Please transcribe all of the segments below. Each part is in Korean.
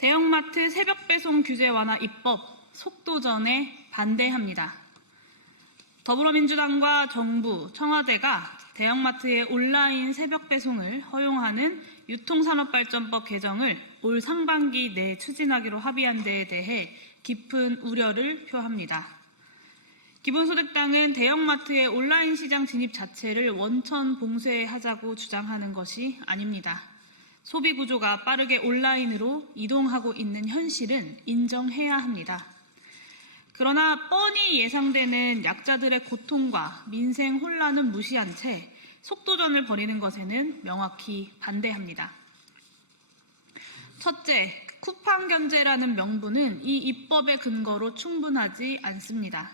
대형마트 새벽 배송 규제 완화 입법 속도전에 반대합니다. 더불어민주당과 정부, 청와대가 대형마트의 온라인 새벽 배송을 허용하는 유통산업발전법 개정을 올 상반기 내 추진하기로 합의한 데에 대해 깊은 우려를 표합니다. 기본소득당은 대형마트의 온라인 시장 진입 자체를 원천 봉쇄하자고 주장하는 것이 아닙니다. 소비 구조가 빠르게 온라인으로 이동하고 있는 현실은 인정해야 합니다. 그러나 뻔히 예상되는 약자들의 고통과 민생 혼란은 무시한 채 속도전을 벌이는 것에는 명확히 반대합니다. 첫째, 쿠팡 견제라는 명분은 이 입법의 근거로 충분하지 않습니다.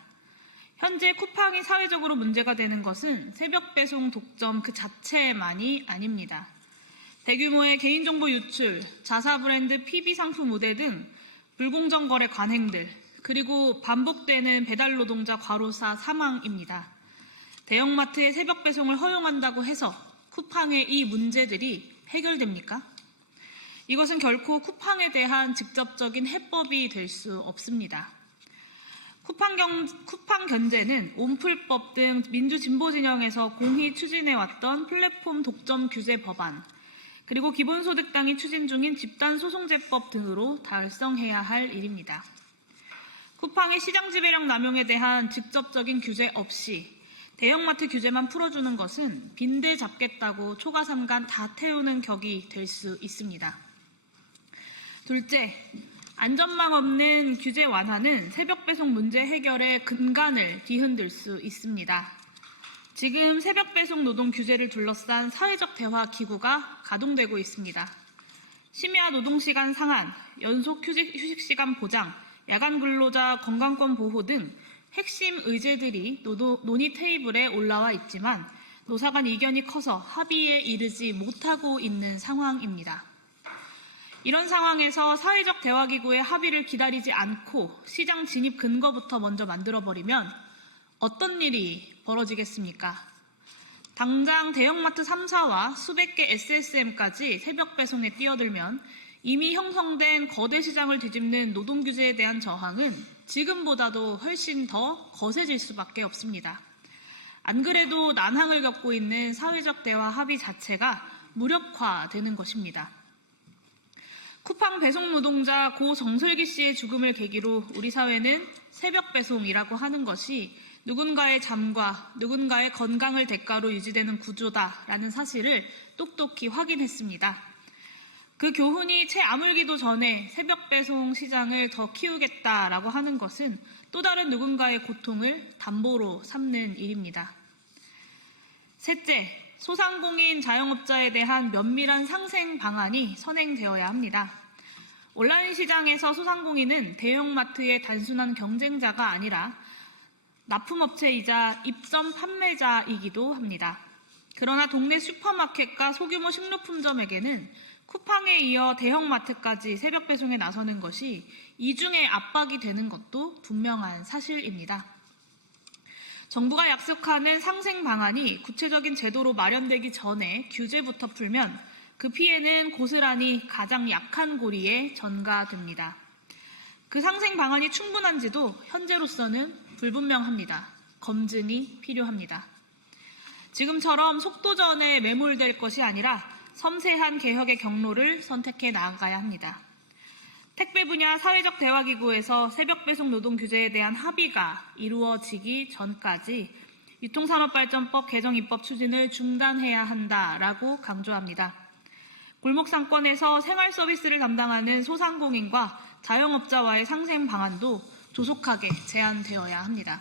현재 쿠팡이 사회적으로 문제가 되는 것은 새벽 배송 독점 그 자체만이 아닙니다. 대규모의 개인정보 유출, 자사 브랜드 PB 상품 우대 등 불공정 거래 관행들, 그리고 반복되는 배달 노동자 과로사 사망입니다. 대형마트의 새벽 배송을 허용한다고 해서 쿠팡의 이 문제들이 해결됩니까? 이것은 결코 쿠팡에 대한 직접적인 해법이 될 수 없습니다. 쿠팡 견제는 온풀법 등 민주진보 진영에서 공히 추진해왔던 플랫폼 독점 규제 법안, 그리고 기본소득당이 추진 중인 집단소송제법 등으로 달성해야 할 일입니다. 쿠팡의 시장 지배력 남용에 대한 직접적인 규제 없이 대형마트 규제만 풀어주는 것은 빈대 잡겠다고 초가삼간 다 태우는 격이 될 수 있습니다. 둘째, 안전망 없는 규제 완화는 새벽 배송 문제 해결의 근간을 뒤흔들 수 있습니다. 지금 새벽 배송 노동 규제를 둘러싼 사회적 대화 기구가 가동되고 있습니다. 심야 노동시간 상한, 연속 휴식시간 보장, 야간 근로자 건강권 보호 등 핵심 의제들이 논의 테이블에 올라와 있지만 노사 간 이견이 커서 합의에 이르지 못하고 있는 상황입니다. 이런 상황에서 사회적 대화기구의 합의를 기다리지 않고 시장 진입 근거부터 먼저 만들어버리면 어떤 일이 벌어지겠습니까? 당장 대형마트 3사와 수백 개 SSM까지 새벽 배송에 뛰어들면 이미 형성된 거대 시장을 뒤집는 노동규제에 대한 저항은 지금보다도 훨씬 더 거세질 수밖에 없습니다. 안 그래도 난항을 겪고 있는 사회적 대화 합의 자체가 무력화되는 것입니다. 쿠팡 배송 노동자 고 정슬기 씨의 죽음을 계기로 우리 사회는 새벽 배송이라고 하는 것이 누군가의 잠과 누군가의 건강을 대가로 유지되는 구조다라는 사실을 똑똑히 확인했습니다. 그 교훈이 채 아물기도 전에 새벽 배송 시장을 더 키우겠다라고 하는 것은 또 다른 누군가의 고통을 담보로 삼는 일입니다. 셋째, 소상공인 자영업자에 대한 면밀한 상생 방안이 선행되어야 합니다. 온라인 시장에서 소상공인은 대형마트의 단순한 경쟁자가 아니라 납품업체이자 입점 판매자이기도 합니다. 그러나 동네 슈퍼마켓과 소규모 식료품점에게는 쿠팡에 이어 대형마트까지 새벽 배송에 나서는 것이 이중의 압박이 되는 것도 분명한 사실입니다. 정부가 약속하는 상생 방안이 구체적인 제도로 마련되기 전에 규제부터 풀면 그 피해는 고스란히 가장 약한 고리에 전가됩니다. 그 상생 방안이 충분한지도 현재로서는 불분명합니다. 검증이 필요합니다. 지금처럼 속도전에 매몰될 것이 아니라 섬세한 개혁의 경로를 선택해 나아가야 합니다. 택배 분야 사회적 대화기구에서 새벽 배송 노동 규제에 대한 합의가 이루어지기 전까지 유통산업발전법 개정 입법 추진을 중단해야 한다라고 강조합니다. 골목 상권에서 생활 서비스를 담당하는 소상공인과 자영업자와의 상생 방안도 조속하게 제안되어야 합니다.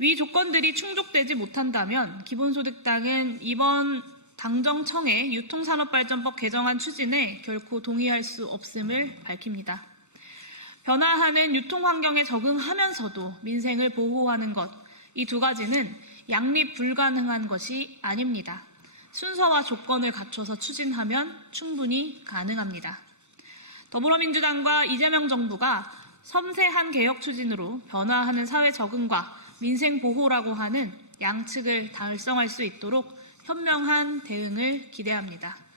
위 조건들이 충족되지 못한다면 기본소득당은 이번 당정청의 유통산업발전법 개정안 추진에 결코 동의할 수 없음을 밝힙니다. 변화하는 유통환경에 적응하면서도 민생을 보호하는 것, 이 두 가지는 양립 불가능한 것이 아닙니다. 순서와 조건을 갖춰서 추진하면 충분히 가능합니다. 더불어민주당과 이재명 정부가 섬세한 개혁 추진으로 변화하는 사회 적응과 민생 보호라고 하는 양측을 달성할 수 있도록 현명한 대응을 기대합니다.